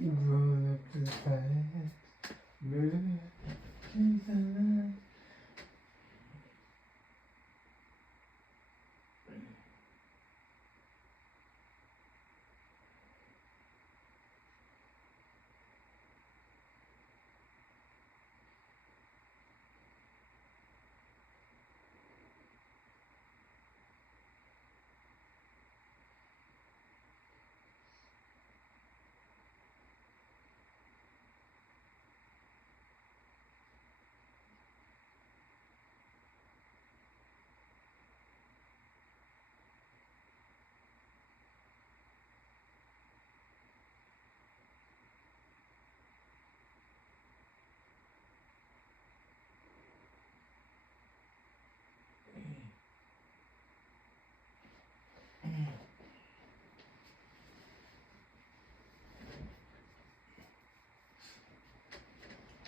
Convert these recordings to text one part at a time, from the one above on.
Roll up the fast, move inside.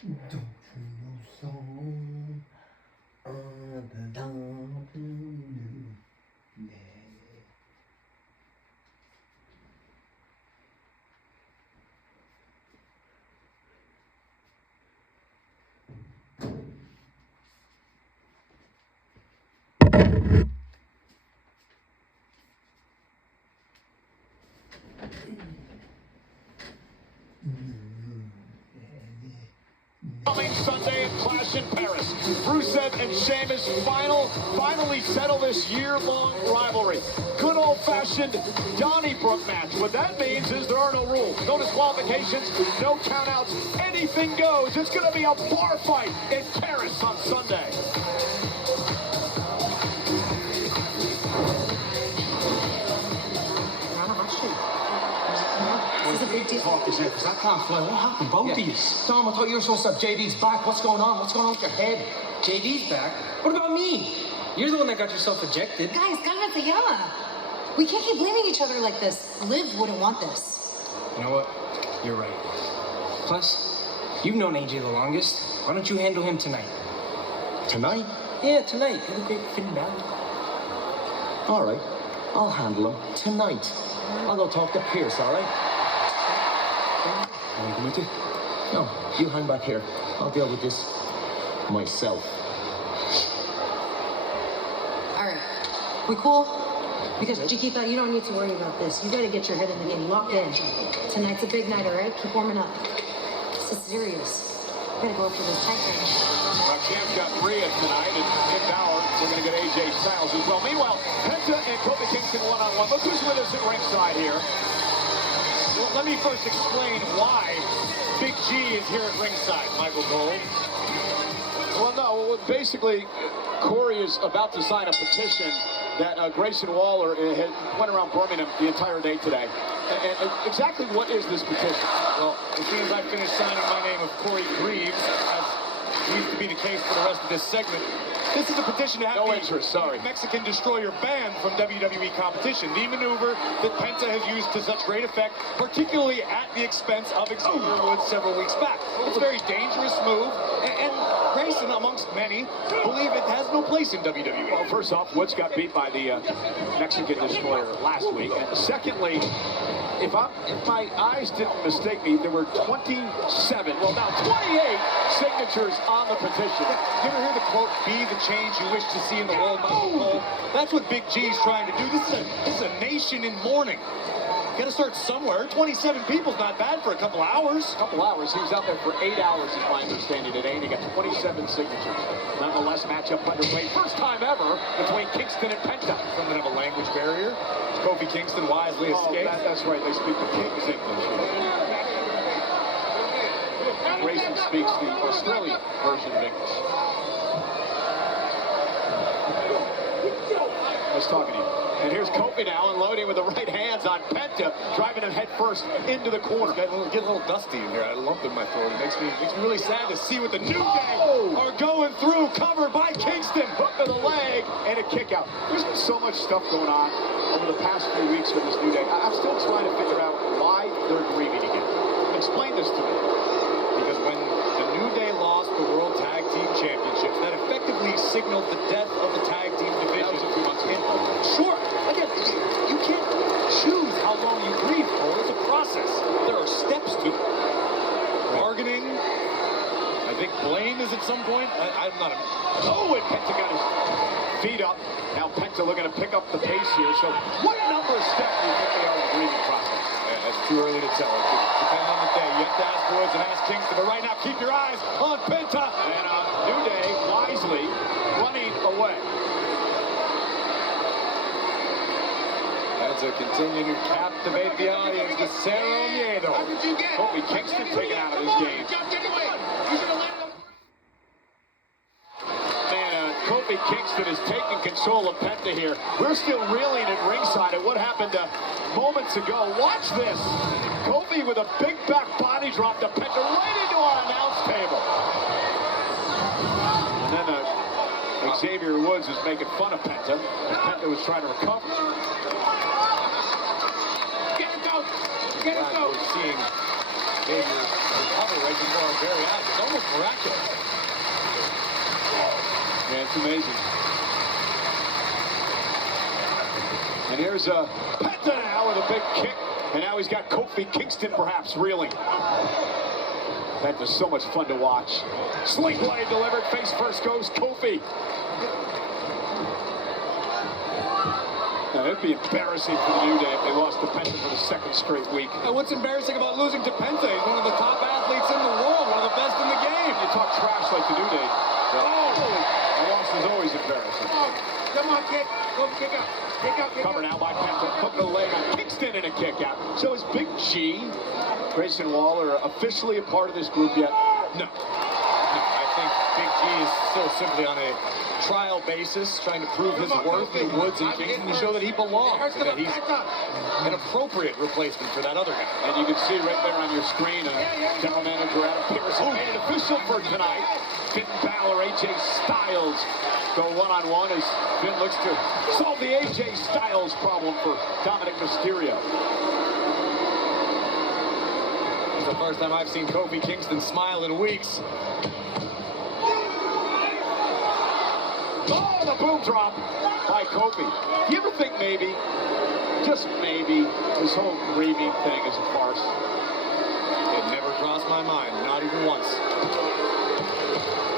Don't you know song on the dawn to new day? Coming Sunday at Clash in Paris. Rusev and Sheamus finally settle this year-long rivalry. Good old-fashioned Donnybrook match. What that means is there are no rules, no disqualifications, no countouts. Anything goes. It's going to be a bar fight in Paris on Sunday. This is a big deal. Talk is it? Because I can't fly. What happened? Both of you. Dom, I thought you were supposed to have JD's back. What's going on? What's going on with your head? JD's back? What about me? You're the one that got yourself ejected. Guys, calma se llama. We can't keep blaming each other like this. Liv wouldn't want this. You know what? You're right. Plus, you've known AJ the longest. Why don't you handle him tonight? Tonight? Yeah, tonight. You're the great Finn Balor. All right. I'll handle him tonight. I'll go talk to Pierce, all right? Want to come with you? No, you hang back here. I'll deal with this myself. All right. We cool? Because Chiquita, you don't need to worry about this. You gotta get your head in the game. Lock in. Tonight's a big night, all right? Keep warming up. This is serious. We gotta go up for this tight range. Champ got Rhea tonight, and Finn Balor, we're going to get AJ Styles as well. Meanwhile, Penta and Kofi Kingston one-on-one. Look who's with us at ringside here. Well, let me first explain why Big G is here at ringside, Michael Cole. Well, no, basically, Corey is about to sign a petition that Grayson Waller went around Birmingham the entire day today. And exactly what is this petition? Well, as soon as I finish signing my name of Corey Greaves, as used to be the case for the rest of this segment, this is a petition to have the Mexican Destroyer banned from WWE competition. The maneuver that Penta has used to such great effect, particularly at the expense of Xavier Woods several weeks back. It's a very dangerous move, and Grayson, amongst many, believe it has no place in WWE. Well, first off, Woods got beat by the Mexican Destroyer last week. And secondly, if my eyes didn't mistake me, there were 27, well now 28 signatures on the petition. You ever hear the quote, "Be the change you wish to see in the world"? That's what Big G's trying to do. This is a nation in mourning. Got to start somewhere. 27 people's not bad for a couple hours. A couple hours. He was out there for 8 hours, is my understanding today, and he got 27 signatures. Nonetheless, matchup underway. First time ever between Kingston and Penta. Something of a language barrier. Kofi Kingston wisely escaped. That's right. They speak the King's English. Grayson speaks the Australian version of English. Nice talking to you. And here's Kofi now unloading with the right hands on Penta, driving him head first into the corner. It's getting a little dusty in here. I had a lump in my throat. It makes me really sad to see what the New Day are going through. Covered by Kingston. Hook to the leg and a kick out. There's been so much stuff going on over the past few weeks with this New Day. I'm still trying to figure out why they're grieving again. Explain this to me. Because when the New Day lost the World Tag Team Championships, that effectively signaled the death of the tag team division. That was a few months ago. Sure. Again, you can't choose how long you grieve, Cole. It's a process. process. There are steps to it. Bargaining. I think blame is at some point. I'm not a... Oh, and Penta got his feet up. Now Penta looking to pick up the pace here. So what number of steps do you think they are in the grieving process? That's too early to tell. It could depend on the day. You have to ask Woods and ask Kingston. But right now, keep your eyes on Penta. And New Day wisely running away. Penta continuing to captivate the audience with Cero Miedo. Kofi Kingston taken out of this game. Kofi Kingston is taking control of Penta here. We're still reeling at ringside at what happened moments ago. Watch this. Kofi with a big back body drop to Penta right into our announce table. And then Xavier Woods is making fun of Penta as Penta was trying to recover. Get it go. We're seeing Xavier recover right before our very eyes. It's almost miraculous. Yeah, it's amazing. And here's Penta now with a big kick. And now he's got Kofi Kingston perhaps reeling. That was so much fun to watch. Sling blade delivered. Face first goes Kofi. Now, it'd be embarrassing for the New Day if they lost to Penta for the second straight week. And what's embarrassing about losing to Penta? He's one of the top athletes in the world, one of the best in the game. You talk trash like the New Day. A loss is always embarrassing. Come on, kid. Go kick out. Kick out, kick Cover out. now by Penta. Putting the leg on Kingston in a kick out. So is Big G, Grayson Waller, officially a part of this group yet? No. I think Big G is still simply on a trial basis, trying to prove his worth to Woods and Kingston to show that he belongs, and that he's an appropriate replacement for that other guy. And you can see right there on your screen, General Manager Adam Pearson made it official for tonight. Finn Balor, AJ Styles go one-on-one as Finn looks to solve the AJ Styles problem for Dominic Mysterio. It's the first time I've seen Kofi Kingston smile in weeks. Oh, the boom drop by Kofi. Do you ever think maybe, just maybe, this whole grieving thing is a farce? It never crossed my mind, not even once.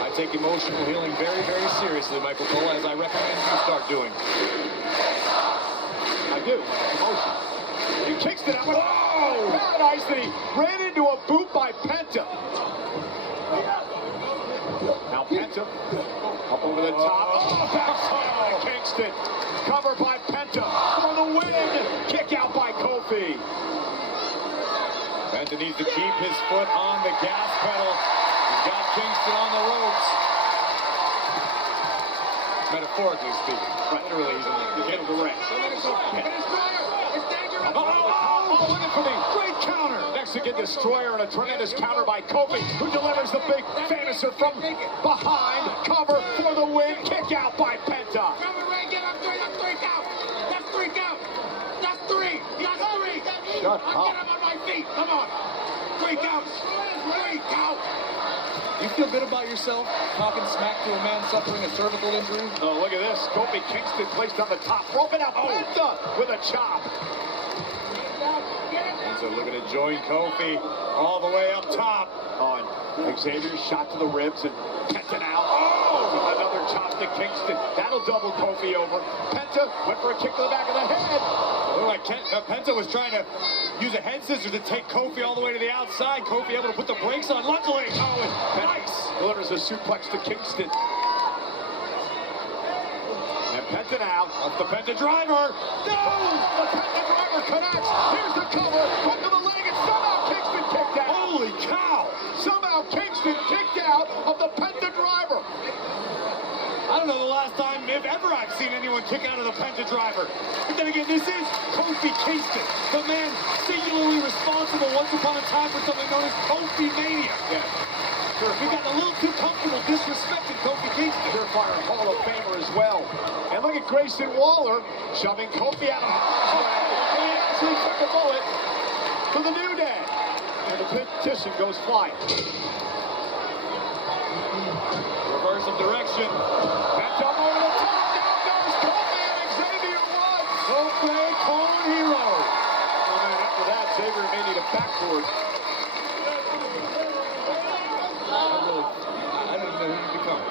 I take emotional healing very, very seriously, Michael Cole, as I recommend you start doing. I do. Emotion. He kicks it out. Oh! Paradise that he ran into a boot by Penta. Now Penta up over the top. Oh, backside by Kingston. Cover by Penta for the win. Kick out by Kofi. Penta needs to keep his foot on the gas pedal. He's got Kingston on the ropes. Metaphorically speaking. Literally, he's in the ring. Oh, looking for the great counter. Mexican Destroyer and a tremendous counter by Kofi, who delivers the big finisher from behind. Cover for the win. Kick out by Penta. Shut up. Get him on my feet. Come on. 3 counts. 3 counts. You feel good about yourself, talking smack to a man suffering a cervical injury? Oh, look at this. Kofi Kingston placed on the top rope, and now Penta with a chop. And so looking to join Kofi all the way up top. On Xavier shot to the ribs, and Penta now. Oh, another chop to Kingston. That'll double Kofi over. Penta went for a kick to the back of the head. Looked like Penta was trying to use a head scissors to take Kofi all the way to the outside. Kofi able to put the brakes on. Luckily, And nice. delivers a suplex to Kingston. And Penta now. Up the Penta driver. No! The Penta driver connects. Here's the cover. Hook to the leg, and somehow Kingston kicked out. Holy cow! Somehow Kingston kicked out of the Penta driver. I don't know the last time, if ever, I've seen anyone kick out of the Penta driver. But then again, this is Kofi Kingston, the man singularly responsible once upon a time for something known as Kofi Mania. Yeah. We got a little too comfortable disrespecting Kofi Kingston. Surefire Hall of Famer as well. And look at Grayson Waller shoving Kofi out of harm's way. And he actually took a bullet for the New Day. And the petition goes flying. Reverse of direction. Penta up over the top. Down goes Kofi and Xavier Woods. Kofi, corner hero. And then after that, Xavier may need a backboard. I didn't know who you'd become.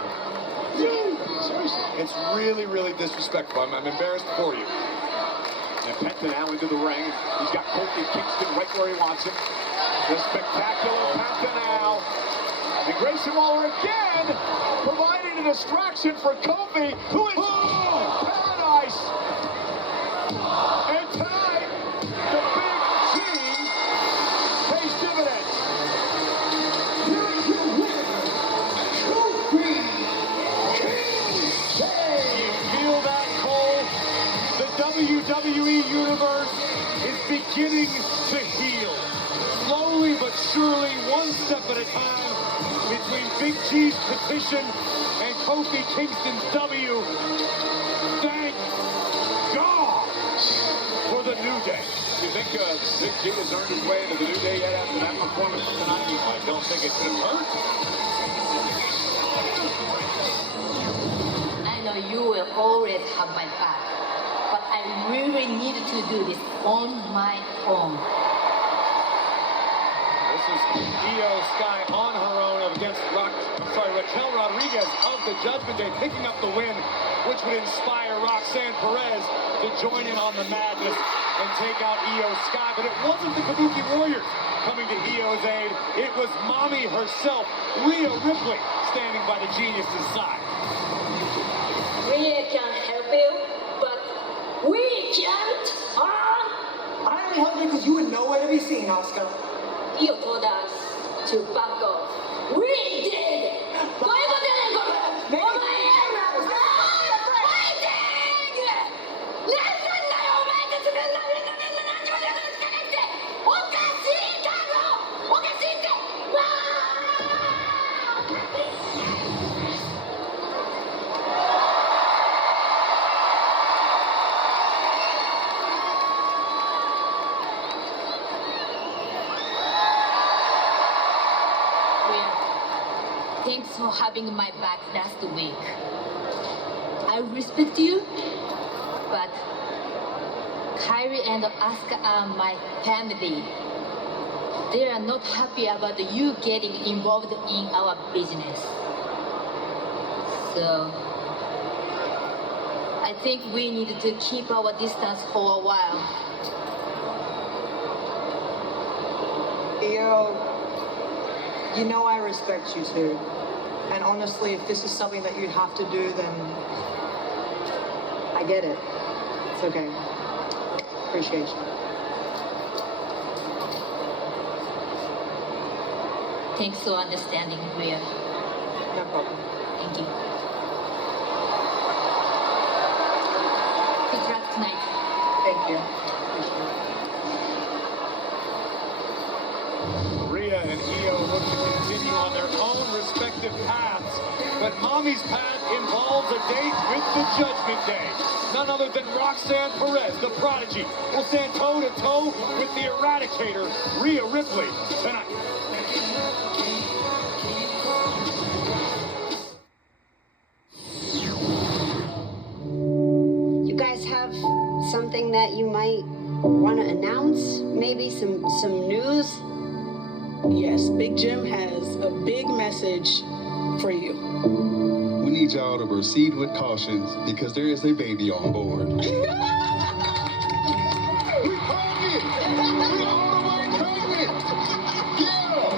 Seriously, it's really, really disrespectful. I'm embarrassed for you. And Penta now into the ring. He's got Kofi Kingston right where he wants him. The spectacular Penta now. And Grayson Waller again providing a distraction for Kofi, who is paradise. And tonight, the Big G pays dividends. Here is your winner, Kofi Kingston. You feel that, Cole? The WWE Universe is beginning to heal. Slowly but surely, one step at a time, between Big G's petition and Kofi Kingston's W. Thank God for the New Day. You think Big G has earned his way into the New Day yet after that performance tonight? I don't think it could hurt. I know you will always have my back, but I really needed to do this on my own. This is Io Sky on her own against Raquel Rodriguez of the Judgment Day, picking up the win, which would inspire Roxanne Perez to join in on the madness and take out Io Sky. But it wasn't the Kabuki Warriors coming to Io's aid. It was Mommy herself, Rhea Ripley, standing by the Genius's side. We can help you, but we can't. I only helped you because you were nowhere to be seen, Oscar. You told us to back off. We did! Thanks for having my back last week. I respect you, but Kyrie and Asuka are my family. They are not happy about you getting involved in our business. So, I think we need to keep our distance for a while. Io, you know I respect you too. And honestly, if this is something that you have to do, then I get it. It's okay. Appreciate you. Thanks for understanding, Rhea. No problem. Thank you. Good luck tonight. Thank you. Appreciate it. Rhea and Io look to continue on their own respective paths, but Mommy's path involves a date with the Judgment Day. None other than Roxanne Perez, the prodigy, will stand toe-to-toe with the Eradicator, Rhea Ripley, tonight. You guys have something that you might want to announce? Maybe some news? Yes, Big Jim has a big message for you. We need y'all to proceed with cautions because there is a baby on board. We pregnant! We're all the way pregnant! Yeah!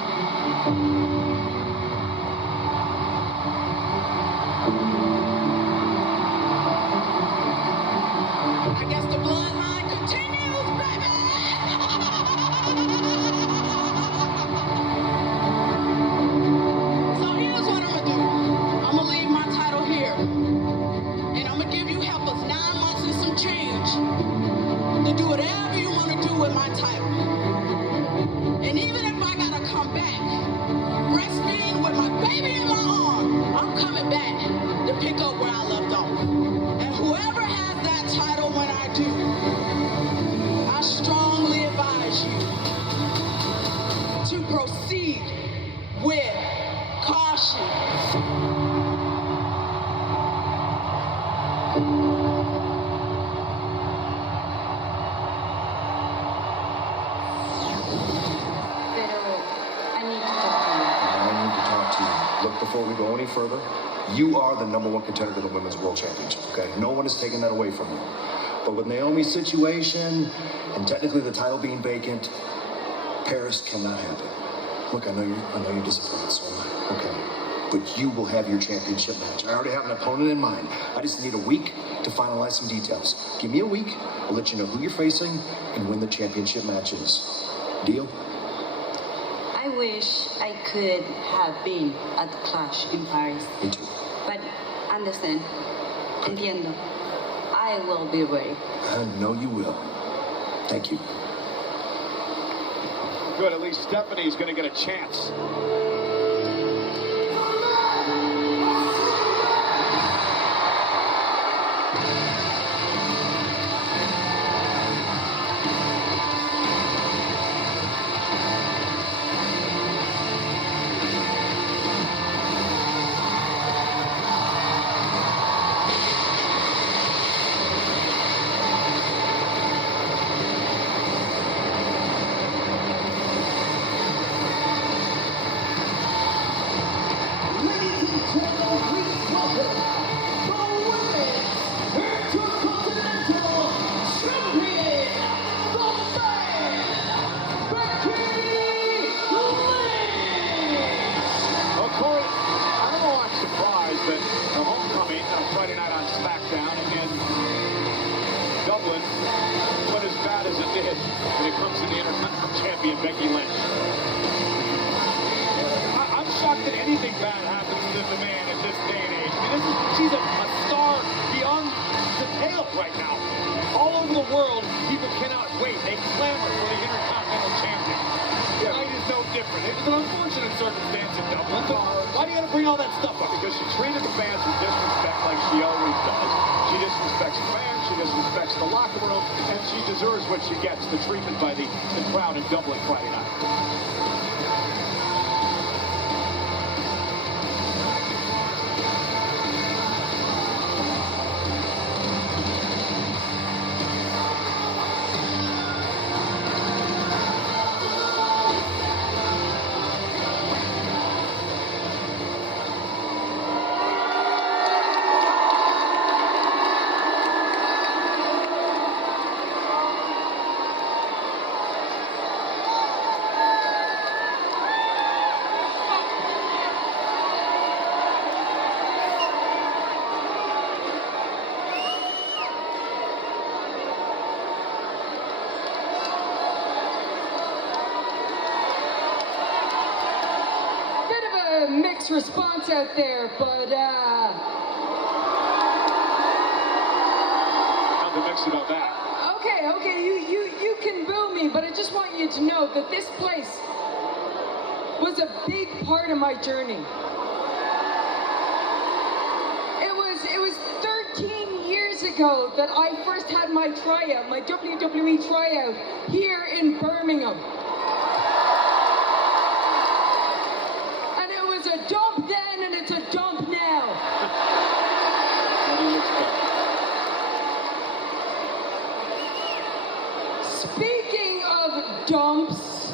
I guess the bloodline continues, baby! So here's what I'm gonna do. I'm gonna leave my title here. And I'm gonna give you helpers 9 months and some change to do whatever you wanna do with my title. And even if I gotta come back, breastfeeding with my baby in my arm, I'm coming back to pick up where I left off. And whoever has that title when I do, I strongly advise you to proceed with caution. any further, you are the #1 contender to the Women's World Championship, okay? No one is taking that away from you. But with Naomi's situation, and technically the title being vacant, Paris cannot happen. Look, I know you're disappointed, so am I, okay? But you will have your championship match. I already have an opponent in mind. I just need a week to finalize some details. Give me a week, I'll let you know who you're facing and when the championship match is. Deal? I wish I could have been at the Clash in Paris. Me too. But understand, entiendo. I will be ready. I know you will. Thank you. Good, at least Stephanie's going to get a chance. When it comes to the Intercontinental Champion, Becky Lynch. I'm shocked that anything bad happens to the man at this day and age. I mean, she's a star beyond the pale right now. All over the world, people cannot wait. They clamor for the Intercontinental Champion. Tonight is no different. It was an unfortunate circumstance in Dublin, but why do you got to bring all that stuff up? Because she treated the fans with disrespect like she always does. She disrespects the fans, she disrespects the locker room, and she deserves what she gets, the treatment by the crowd in Dublin Friday night. Mixed response out there, but Nothing mixed about that. Okay, you can boo me, but I just want you to know that this place was a big part of my journey. It was 13 years ago that I first had my tryout, my WWE tryout here in Birmingham. A dump then and it's a dump now. Speaking of dumps,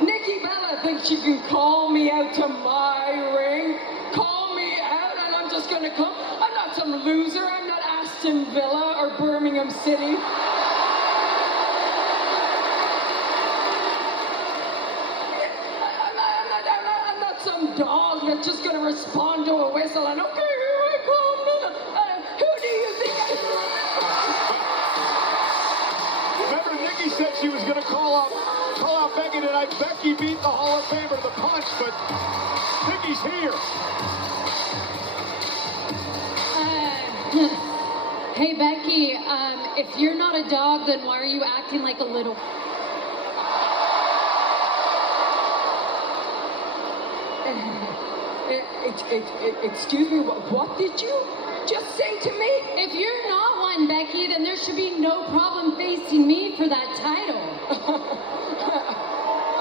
Nikki Bella thinks she can call me out to my ring, call me out, and I'm just gonna come. I'm not some loser. I'm not Aston Villa or Birmingham City. Some dog that's just gonna respond to a whistle and okay, here I come. Who do you think Remember, Nikki said she was gonna call out Becky tonight. Becky beat the Hall of Famer to the punch, but Nikki's here. Hey Becky, if you're not a dog, then why are you acting like a little? Excuse me, what did you just say to me? If you're not one, Becky, then there should be no problem facing me for that title.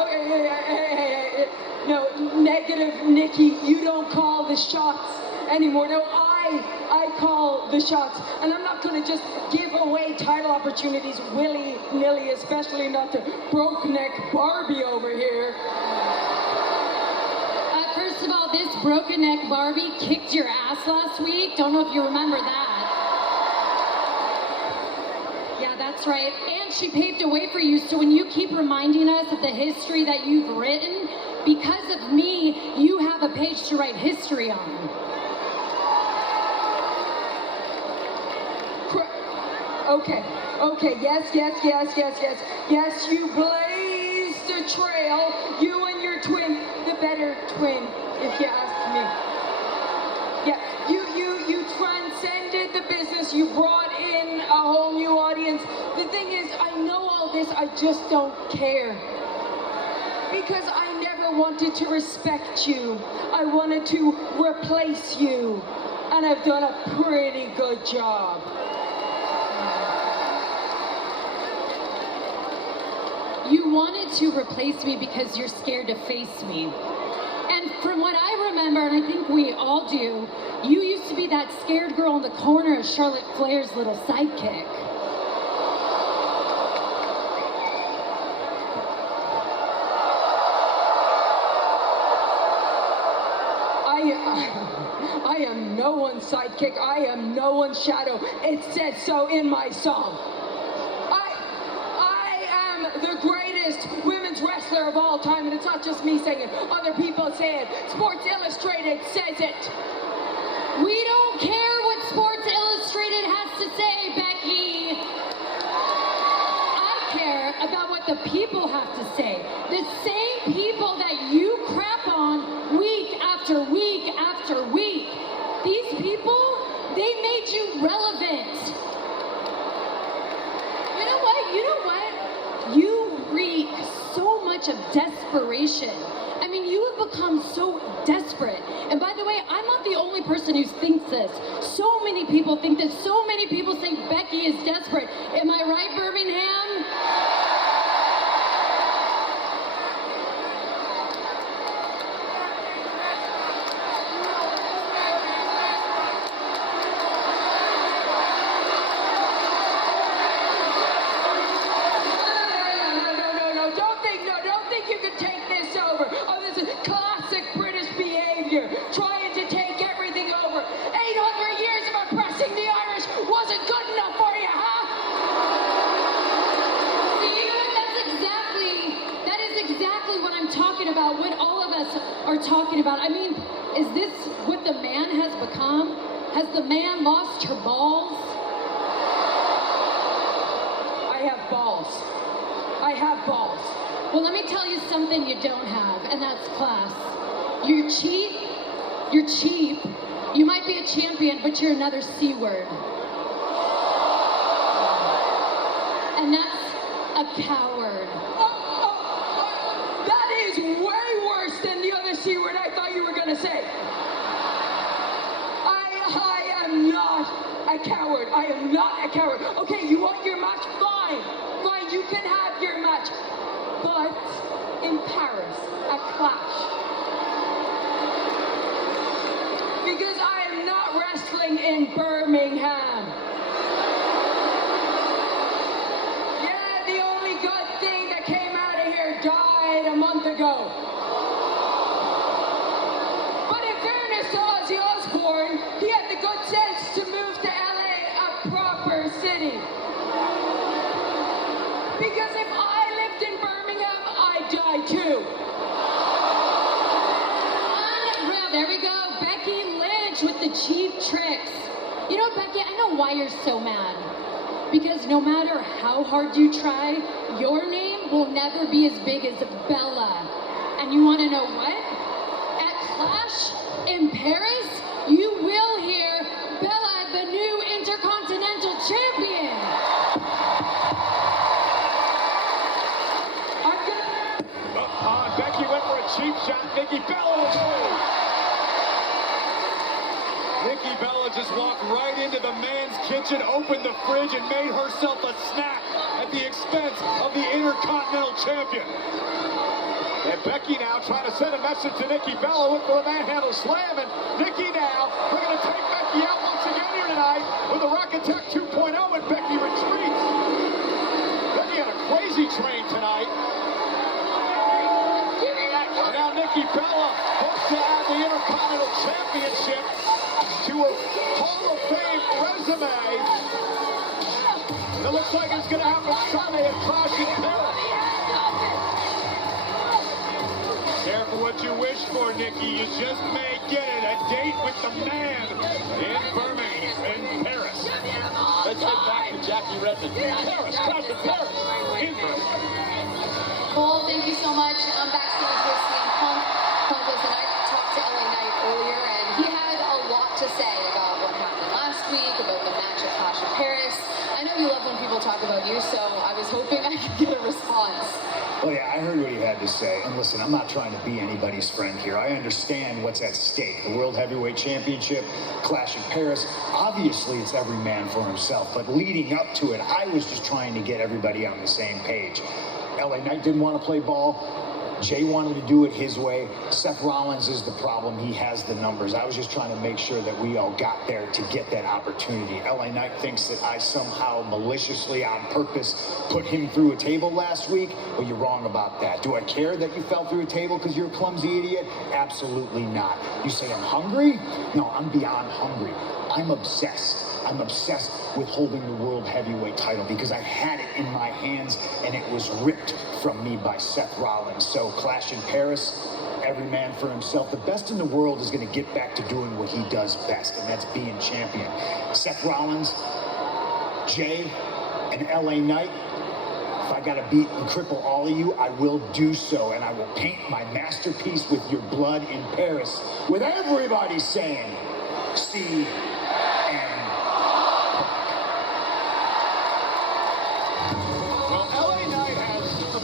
Okay, no, negative, Nikki, you don't call the shots anymore. No, I call the shots, and I'm not gonna just give away title opportunities willy-nilly, especially not to broke-neck Barbie over here. First First of all, this broken neck Barbie kicked your ass last week. Don't know if you remember that. Yeah, that's right. And she paved a way for you. So when you keep reminding us of the history that you've written, because of me, you have a page to write history on. Okay, yes. Yes, you blazed a trail, you and your twin, the better twin, if you ask me. Yeah, you transcended the business, you brought in a whole new audience. The thing is, I know all this, I just don't care. Because I never wanted to respect you. I wanted to replace you. And I've done a pretty good job. You wanted to replace me because you're scared to face me. And from what I remember, and I think we all do, you used to be that scared girl in the corner of Charlotte Flair's little sidekick. I am no one's sidekick. I am no one's shadow. It says so in my song. I am the greatest women's wrestler of all time, and it's not just me saying it. Other people say it. Sports Illustrated says it. We don't care what Sports Illustrated has to say, Becky. I care about what the people have to say. The same people that you crap on week after week after week. These people, they made you relevant. You know what? You reek so much of desperation. I mean, you have become so desperate. And by the way, I'm not the only person who thinks this. So many people think this. So many people say Becky is desperate. Am I right, Birmingham? Don't think you can take this over. Oh, this is classic British behavior, trying to take everything over. 800 years of oppressing the Irish wasn't good enough for you, huh? See, that is exactly what I'm talking about, what all of us are talking about. I mean, is this what the man has become? Has the man lost her balls? I have balls. I have balls. Well, let me tell you something you don't have, and that's class. You're cheap. You're cheap. You might be a champion, but you're another C word. And that's a coward. That is way worse than the other C word I thought you were going to say. I am not a coward. I am not a coward. Okay, you want your match? Fine. Fine, you can have your match. But in Paris, a clash. Because I am not wrestling in Birmingham. Yeah, the only good thing that came out of here died a month ago. But in fairness to Ozzy Osbourne, he had the good sense to move to LA, a proper city. Because if I lived in Birmingham, I'd die too. Unreal. There we go. Becky Lynch with the cheap tricks. You know what, Becky? I know why you're so mad. Because no matter how hard you try, your name will never be as big as Bella. And you want to know what? At Clash in Paris, you will hear Bella, the new Intercontinental Champion. Becky went for a cheap shot. Nikki Bella was through. Nikki Bella just walked right into the man's kitchen, opened the fridge, and made herself a snack at the expense of the Intercontinental Champion. And Becky now trying to send a message to Nikki Bella, went for a manhandle slam, and Nikki now, we're going to take Becky out once again here tonight with a Rock Attack 2.0, and Becky retreats. Becky had a crazy train tonight. And now Nikki Bella, to add the Intercontinental Championship to a Hall of Fame resume. It looks like it's going to happen Sunday at Clash in Paris. Careful what you wish for, Nikki. You just may get it. A date with the man in Birmingham, in Paris. Let's head back to Jackie Redmond. Paris, Clash in Paris. In Birmingham. Cole, thank you so much. I'm backstage with CM Punk. Punk, listen, I talked to LA Knight earlier, and he had a lot to say about what happened last week, about the match at Clash of Paris. I know you love when people talk about you, so I was hoping I could get a response. Well, yeah, I heard what he had to say. And listen, I'm not trying to be anybody's friend here. I understand what's at stake. The World Heavyweight Championship, Clash in Paris. Obviously, it's every man for himself. But leading up to it, I was just trying to get everybody on the same page. LA Knight didn't want to play ball. Jay wanted to do it his way. Seth Rollins is the problem. He has the numbers. I was just trying to make sure that we all got there to get that opportunity. LA Knight thinks that I somehow maliciously, on purpose, put him through a table last week. Well, you're wrong about that. Do I care that you fell through a table because you're a clumsy idiot? Absolutely not. You say I'm hungry? No, I'm beyond hungry. I'm obsessed. I'm obsessed with holding the World Heavyweight title because I had it in my hands and it was ripped from me by Seth Rollins. So Clash in Paris, every man for himself. The best in the world is going to get back to doing what he does best, and that's being champion. Seth Rollins, Jay, and LA Knight, if I got to beat and cripple all of you, I will do so, and I will paint my masterpiece with your blood in Paris, with everybody saying, CM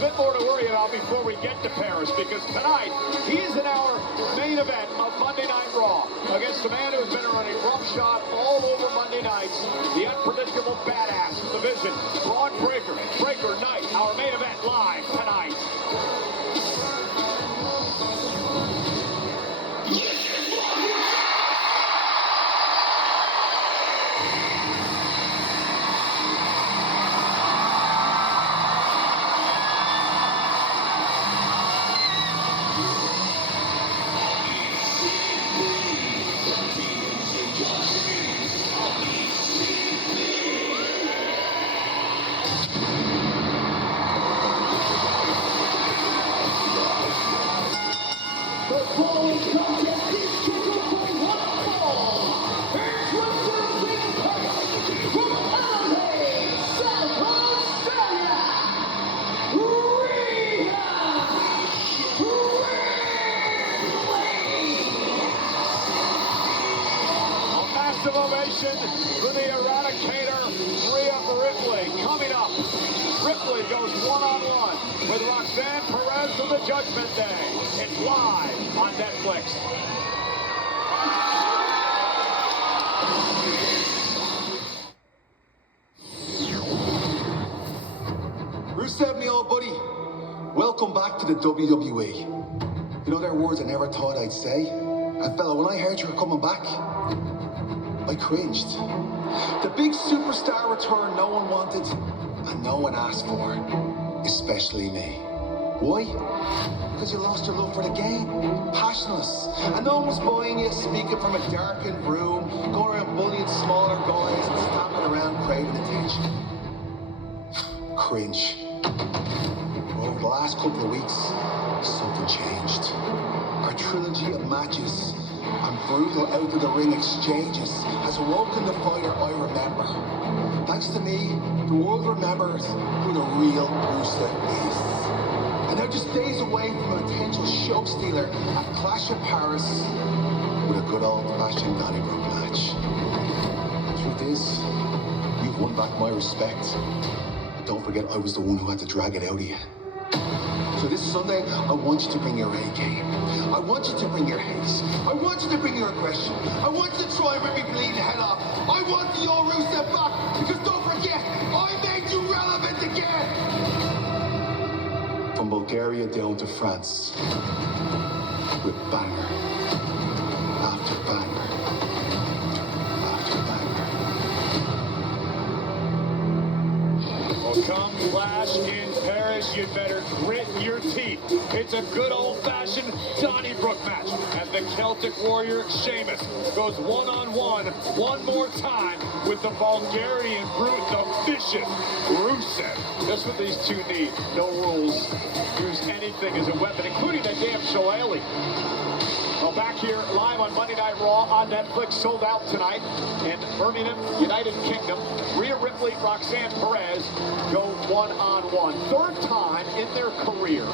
bit more to worry about before we get to Paris, because tonight he's in our main event of Monday Night Raw against a man who's been running roughshod all over Monday nights, the unpredictable badass of the Vision, Braun Breaker. Breaker Knight, our main event live tonight. Ovation for the Eradicator, Rhea Ripley. Coming up, Ripley goes one-on-one with Roxanne Perez for the Judgment Day. It's live on Netflix. Rusev, me old buddy, welcome back to the WWE. You know, there are words I never thought I'd say. And fella, when I heard you were coming back, I cringed. The big superstar return no one wanted and no one asked for, especially me. Why? Because you lost your love for the game, passionless, and no one was buying you, speaking from a darkened room, going around bullying smaller guys and stamping around craving attention. Cringe. Over the last couple of weeks, something changed. Our trilogy of matches and brutal out-of-the-ring exchanges has awoken the fighter I remember. Thanks to me, the world remembers who the real Rusev is. And now just days away from a potential show stealer at Clash of Paris with a good old-fashioned Donnybrook match. The truth is, you've won back my respect. But don't forget, I was the one who had to drag it out of you. So this Sunday, I want you to bring your A game. I want you to bring your haste. I want you to bring your aggression. I want you to try and make me bleed the head off. I want the old Rusev back, because don't forget, I made you relevant again! From Bulgaria down to France, with banger after banger after banger. Well, come Clash in Paris, you better grit your teeth. It's a good old-fashioned Donnybrook match as the Celtic Warrior Sheamus goes one-on-one one more time with the Bulgarian brute, the vicious Rusev. That's what these two need. No rules. Use anything as a weapon, including that damn Shillelagh. Well, back here live on Monday Night Raw on Netflix, sold out tonight in Birmingham, United Kingdom. Rhea Ripley, Roxanne Perez go one-on-one. Third time in their career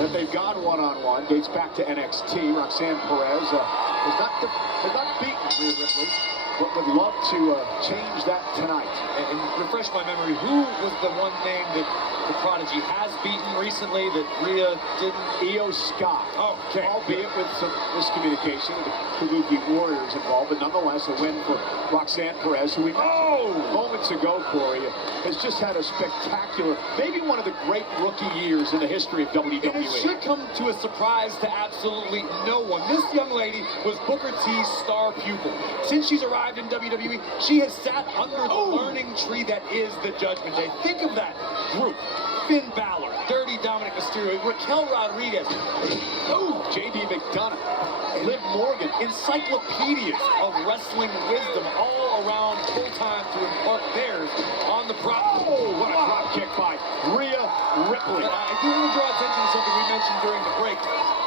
that they've gone one-on-one. Dates back to NXT. Roxanne Perez has not beaten Rhea Ripley, but would love to change that tonight. And refresh my memory, who was the one name that the Prodigy has beaten recently that Rhea didn't? Io Sky. Oh, okay. Albeit with some miscommunication with the Kabuki Warriors involved, but nonetheless a win for Roxanne Perez, who we mentioned moments ago, Corey, has just had a spectacular, maybe one of the great rookie years in the history of WWE. And it should come to a surprise to absolutely no one. This young lady was Booker T's star pupil. Since she's arrived in WWE, she has sat under the learning tree that is the Judgment Day. Think of that group. Finn Balor, Dirty Dominic Mysterio, Raquel Rodriguez, JD McDonough, Liv Morgan, encyclopedias of wrestling wisdom all around full-time to impart theirs on the prop. What a drop kick by Rhea Ripley. I do want to draw attention to something we mentioned during the break.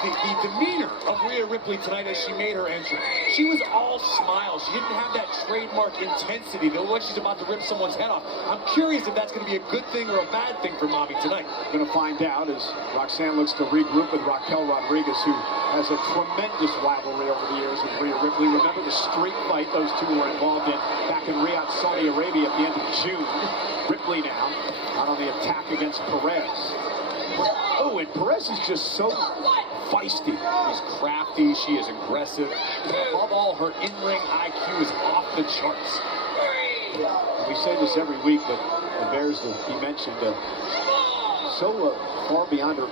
The demeanor of Rhea Ripley tonight as she made her entrance. She was all smiles. She didn't have that trademark intensity that like she's about to rip someone's head off. I'm curious if that's going to be a good thing or a bad thing for Mommy tonight. Going to find out as Roxanne looks to regroup with Raquel Rodriguez, who has a tremendous rivalry over the years with Rhea Ripley. Remember the street fight those two were involved in back in Riyadh, Saudi Arabia at the end of June. Ripley now out on the attack against Perez. Oh, and Perez is just so feisty. She's crafty, she is aggressive. Above all, her in-ring IQ is off the charts. We say this every week, but the Bears that he mentioned, so far beyond her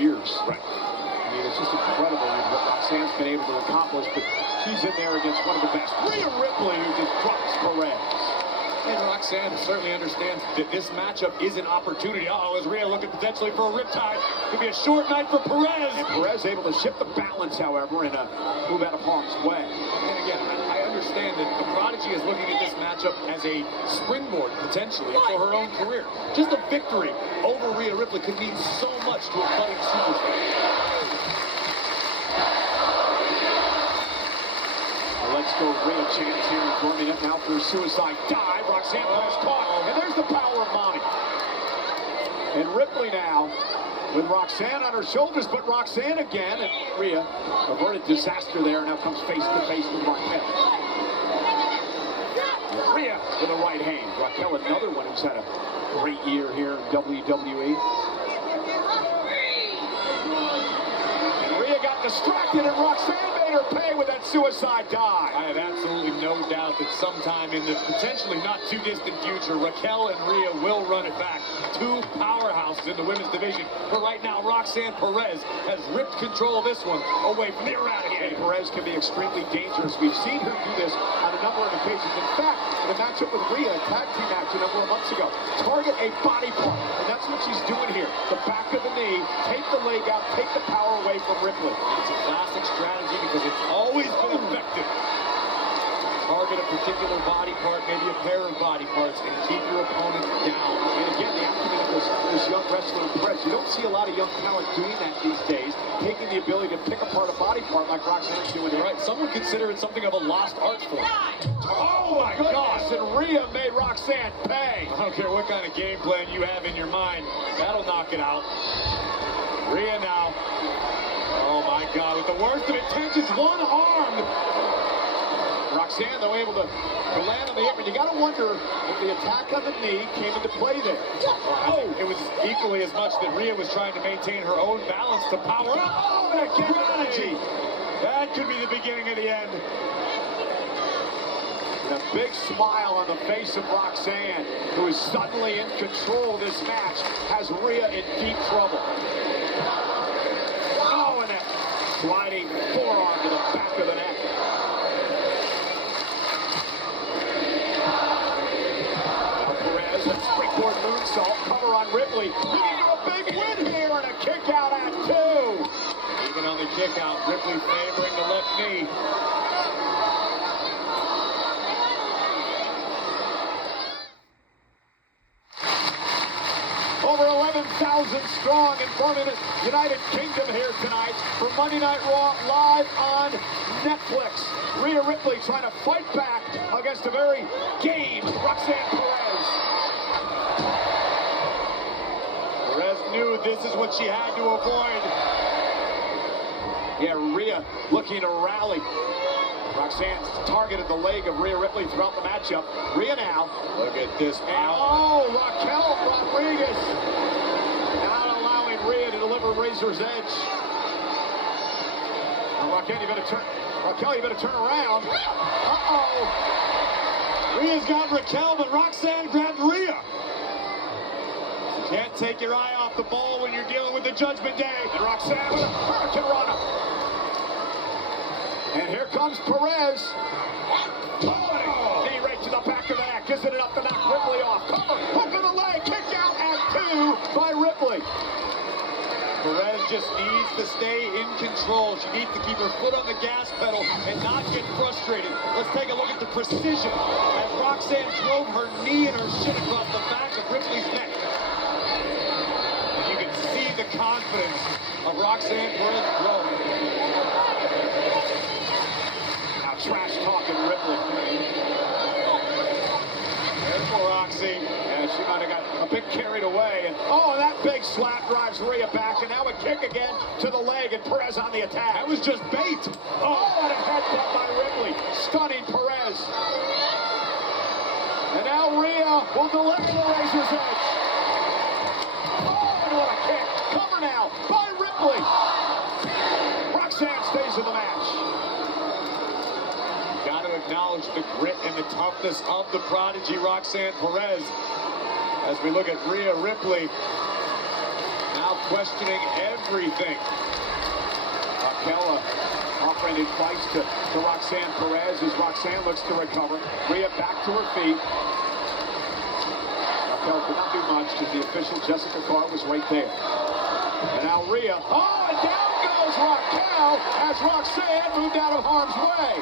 years. Right. I mean, it's just incredible what Roxanne's been able to accomplish, but she's in there against one of the best. Rhea Ripley, who just drops Perez. And Roxanne certainly understands that this matchup is an opportunity. Is Rhea looking potentially for a riptide? Could be a short night for Perez. And Perez able to shift the balance, however, and move out of harm's way. And again, I understand that the Prodigy is looking at this matchup as a springboard, potentially, for her own career. Just a victory over Rhea Ripley could mean so much to a budding superstar. Let's go Rhea chance here in Birmingham now for a suicide dive. Roxanne Perez caught, and there's the power of Mommy. And Ripley now with Roxanne on her shoulders, but Roxanne again, and Rhea averted disaster there, now comes face to face with Raquel. Rhea with a right hand. Raquel, another one who's had a great year here in WWE. And Rhea got distracted, and Roxanne made her pay with that suicide dive. I have absolutely no doubt that sometime in the potentially not too distant future, Raquel and Rhea will run it back. Two powerhouses in the women's division. But right now, Roxanne Perez has ripped control of this one away from the Eradicator. And Perez can be extremely dangerous. We've seen her do this on a number of occasions. In fact, in a matchup with Rhea, a tag team match a number of months ago, target a body part. And that's what she's doing here. The back of the knee, take the leg out, take the power away from Ripley. It's a classic strategy because it's always been effective. Target a particular body part, maybe a pair of body parts, and keep your opponent down. And again, the acumen of this young wrestler, Perez. You don't see a lot of young talent doing that these days, taking the ability to pick apart a body part like Roxanne's doing here. Right, some would consider it something of a lost art form. Oh my gosh, and Rhea made Roxanne pay. I don't care what kind of game plan you have in your mind, that'll knock it out. Rhea now. Oh my God, with the worst of intentions, one-armed. Roxanne, though, able to land on the apron. You got to wonder if the attack on the knee came into play there. It was equally as much that Rhea was trying to maintain her own balance to power up. Oh, that strategy. That could be the beginning of the end. And a big smile on the face of Roxanne, who is suddenly in control of this match, has Rhea in deep trouble. Oh, and that sliding forearm to the back of the neck. on Ripley. Leading to a big win here and a kick out at 2. Even on the kick out, Ripley favoring the left knee. Over 11,000 strong in Birmingham, United Kingdom here tonight for Monday Night Raw live on Netflix. Rhea Ripley trying to fight back against a very game Roxanne Perez. Perez knew this is what she had to avoid. Yeah, Rhea looking to rally. Roxanne targeted the leg of Rhea Ripley throughout the matchup. Rhea now. Look at this. And Raquel Rodriguez not allowing Rhea to deliver Razor's Edge. Now, Raquel, you better turn around. Rhea's got Raquel, but Roxanne grabbed Rhea. You can't take your eye off the ball when you're dealing with the Judgment Day. And Roxanne with a Hurricane Rana. And here comes Perez. Knee right to the back of the neck. Isn't enough to knock Ripley off. Cover, hook of the leg, kick out at 2 by Ripley. Perez just needs to stay in control. She needs to keep her foot on the gas pedal and not get frustrated. Let's take a look at the precision as Roxanne drove her knee and her shin across the back of Ripley's neck. And you can see the confidence of Roxanne Perez growing. Trash talking Ripley. There's Roxy. And she might have got a bit carried away. And that big slap drives Rhea back. And now a kick again to the leg. And Perez on the attack. That was just bait. And a headbutt by Ripley. Stunning Perez. And now Rhea will deliver the Razor's Edge. And what a kick. Cover now by Ripley. Roxanne stays in the match. Got to acknowledge the grit and the toughness of the prodigy Roxanne Perez. As we look at Rhea Ripley, now questioning everything. Raquel offering advice to Roxanne Perez as Roxanne looks to recover. Rhea back to her feet. Raquel could not do much because the official Jessica Carr was right there. And now Rhea. And down goes Raquel as Roxanne moved out of harm's way.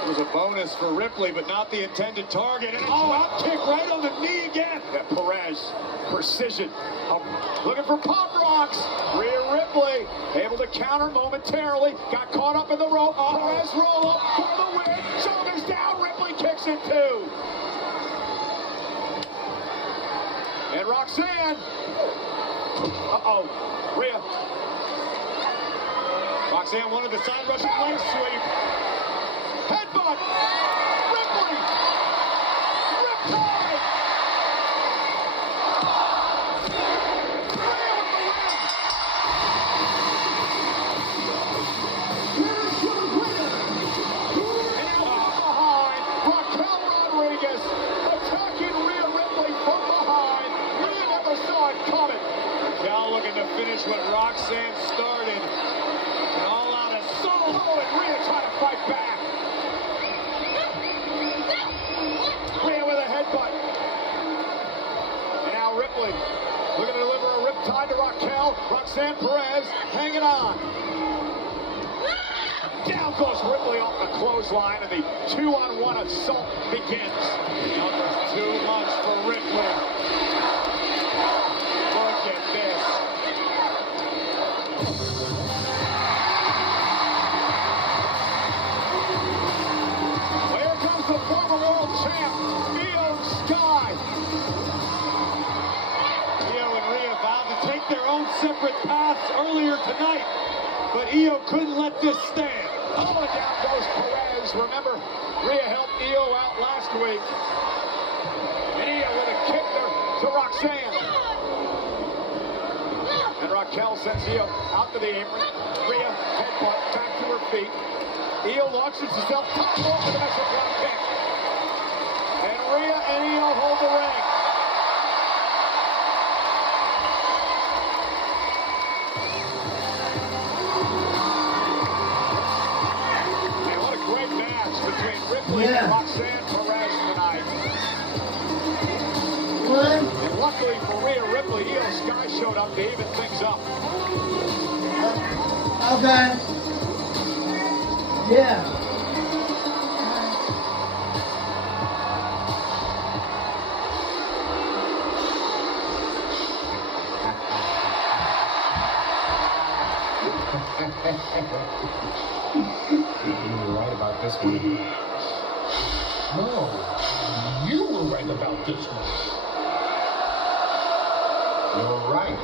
It was a bonus for Ripley, but not the intended target. And a drop kick right on the knee again. Yeah, Perez, precision. Looking for pop rocks. Rhea Ripley able to counter momentarily. Got caught up in the rope. Perez roll up for the win. Shoulders down. Ripley kicks it 2. And Roxanne. Rhea. Roxanne wanted the side rushing leg sweep. Headbutt! Ripley! Riptide! Rhea with the win! And from behind, Raquel Rodriguez attacking Rhea Ripley from behind. Rhea never saw it coming. Raquel looking to finish what Roxanne started. An all-out assault. And Rhea trying to fight back. Rhea with a headbutt. And now Ripley looking to deliver a riptide to Raquel. Roxanne Perez hanging on. Down goes Ripley off the clothesline, and the 2-on-1 assault begins. Numbers too much for Ripley. Look at this. Here comes the former world champ, Io Sky. Io and Rhea vowed to take their own separate paths earlier tonight, but Io couldn't let this stand. And down goes Perez. Remember, Rhea helped Io out last week. And Io with a kick to Roxanne. And Raquel sends Io out to the apron. Rhea headbutt back to her feet. Io launches herself top rope with a missile drop kick. And Rhea and Io hold the ring. And what a great match between Ripley and Roxanne Perez tonight. And luckily the Io Sky showed up to even things up. Okay. Yeah. You're right about this one. No, you were right about this one. You're right.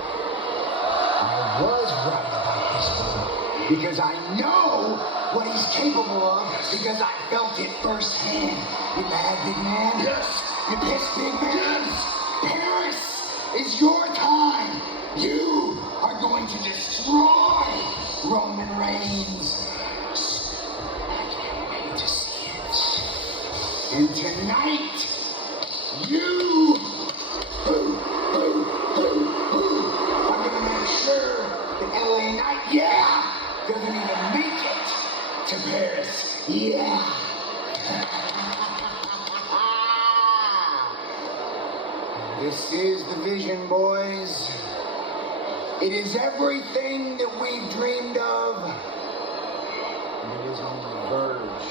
I was right about this one. Because I know what he's capable of. Because I felt it firsthand. You mad, big man? Yes. You pissed, big man? Yes. Paris is your time. You are going to destroy Roman Reigns. I can't wait to see it. And tonight, you are going to make sure that LA Knight, doesn't even make it to Paris. Yeah. This is the vision, boys. It is everything that we've dreamed of. And it is on the verge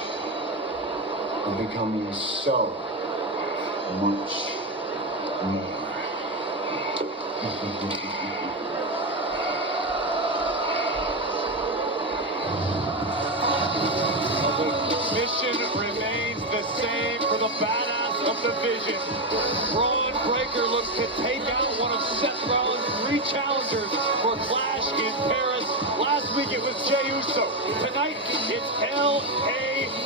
of becoming so much more. The mission remains the same for the badass of the Vision. Braun Breaker looks to take out one of Seth Rollins' 3 challengers for Clash in Paris. Last week it was Jey Uso. Tonight it's LA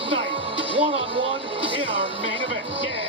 Knight. One-on-one in our main event. Yeah!